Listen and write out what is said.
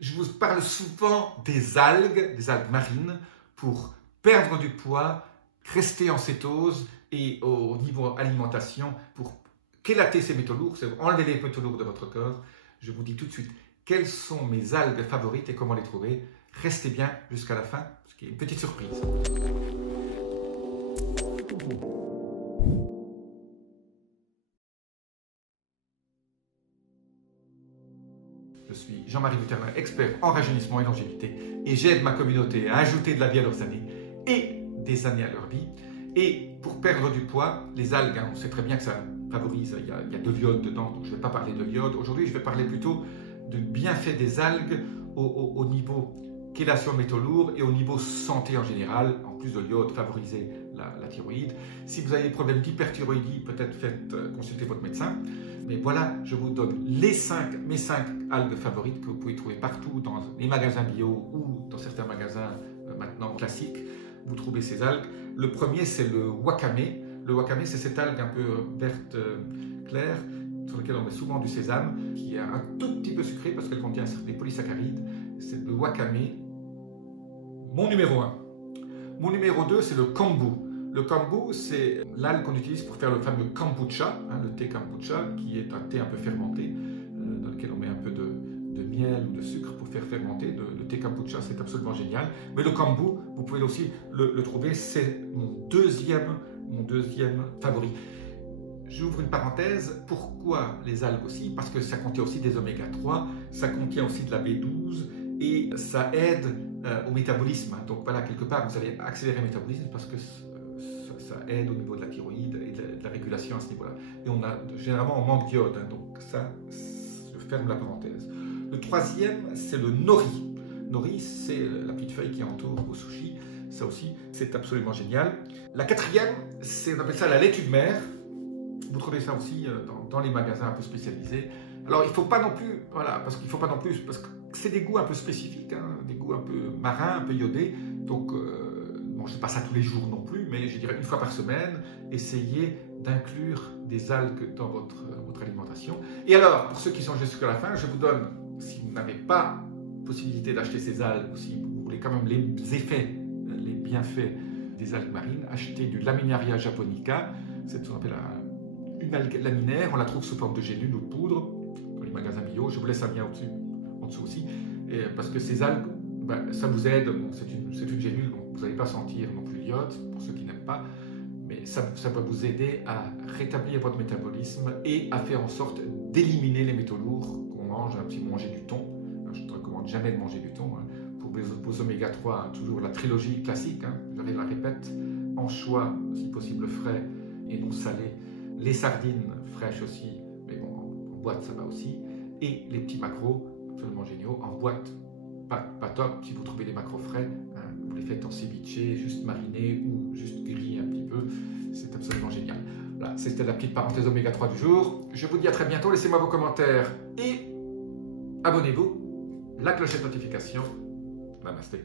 Je vous parle souvent des algues marines, pour perdre du poids, rester en cétose et au niveau alimentation, pour chélater ces métaux lourds, c'est enlever les métaux lourds de votre corps. Je vous dis tout de suite quelles sont mes algues favorites et comment les trouver. Restez bien jusqu'à la fin, parce qu'il y a une petite surprise. Je suis Jean-Marie Buternin, expert en rajeunissement et longévité, et j'aide ma communauté à ajouter de la vie à leurs années et des années à leur vie. Et pour perdre du poids, les algues, on sait très bien que ça favorise, il y a de l'iode dedans, donc je ne vais pas parler de l'iode. Aujourd'hui, je vais parler plutôt du bienfait des algues au niveau chélation de métaux lourds et au niveau santé en général. En plus de l'iode, favoriser la thyroïde. Si vous avez des problèmes d'hyperthyroïdie, peut-être faites consulter votre médecin. Mais voilà, je vous donne mes 5 algues favorites que vous pouvez trouver partout dans les magasins bio ou dans certains magasins maintenant classiques. Vous trouvez ces algues. Le premier, c'est le wakame. Le wakame, c'est cette algue un peu verte claire sur laquelle on met souvent du sésame, qui est un tout petit peu sucré parce qu'elle contient des polysaccharides. C'est le wakame. Mon numéro 1. Mon numéro 2, c'est le kombu. Le kombu, c'est l'algue qu'on utilise pour faire le fameux kombucha, le thé kombucha, qui est un thé un peu fermenté, dans lequel on met un peu de miel ou de sucre pour faire fermenter. Le thé kombucha, c'est absolument génial. Mais le kombu, vous pouvez aussi le trouver, c'est mon deuxième favori. J'ouvre une parenthèse, pourquoi les algues aussi? Parce que ça contient aussi des oméga 3, ça contient aussi de la B12 et ça aide au métabolisme. Donc voilà, quelque part, vous allez accélérer le métabolisme parce que ça aide au niveau de la thyroïde et de la régulation à ce niveau-là. Et généralement, on manque d'iode, donc ça, je ferme la parenthèse. Le troisième, c'est le nori. Nori, c'est la petite feuille qui entoure au sushi. Ça aussi, c'est absolument génial. La quatrième, on appelle ça la laitue de mer. Vous trouvez ça aussi dans les magasins un peu spécialisés. Alors, il ne faut pas non plus, voilà, parce que c'est des goûts un peu spécifiques, des goûts un peu marins, un peu iodés. Donc, mangez pas ça tous les jours non plus, mais je dirais une fois par semaine, essayez d'inclure des algues dans votre alimentation. Et alors, pour ceux qui sont jusqu'à la fin, je vous donne, si vous n'avez pas possibilité d'acheter ces algues, ou si vous voulez quand même les effets, les bienfaits des algues marines, achetez du Laminaria japonica, c'est ce qu'on appelle une algue laminaire, on la trouve sous forme de gélules ou de poudre dans les magasins bio. Je vous laisse un lien en dessous aussi, parce que ces algues, ça vous aide. Bon, c'est une gélule, donc vous n'allez pas sentir non plus l'iode, pour ceux qui n'aiment pas, mais ça va vous aider à rétablir votre métabolisme et à faire en sorte d'éliminer les métaux lourds qu'on mange. Si vous mangez du thon, je ne recommande jamais de manger du thon. Pour vos oméga 3, toujours la trilogie classique, je la répète, anchois, si possible frais et non salés, les sardines fraîches aussi, mais bon, en boîte ça va aussi, et les petits maquereaux, absolument géniaux, en boîte, pas top. Si vous trouvez des maquereaux frais, vous les faites en ceviche, juste marinés ou juste grillés un petit peu, c'est absolument génial. Voilà, c'était la petite parenthèse oméga 3 du jour. Je vous dis à très bientôt, laissez-moi vos commentaires et abonnez-vous, la clochette notification. Namasté.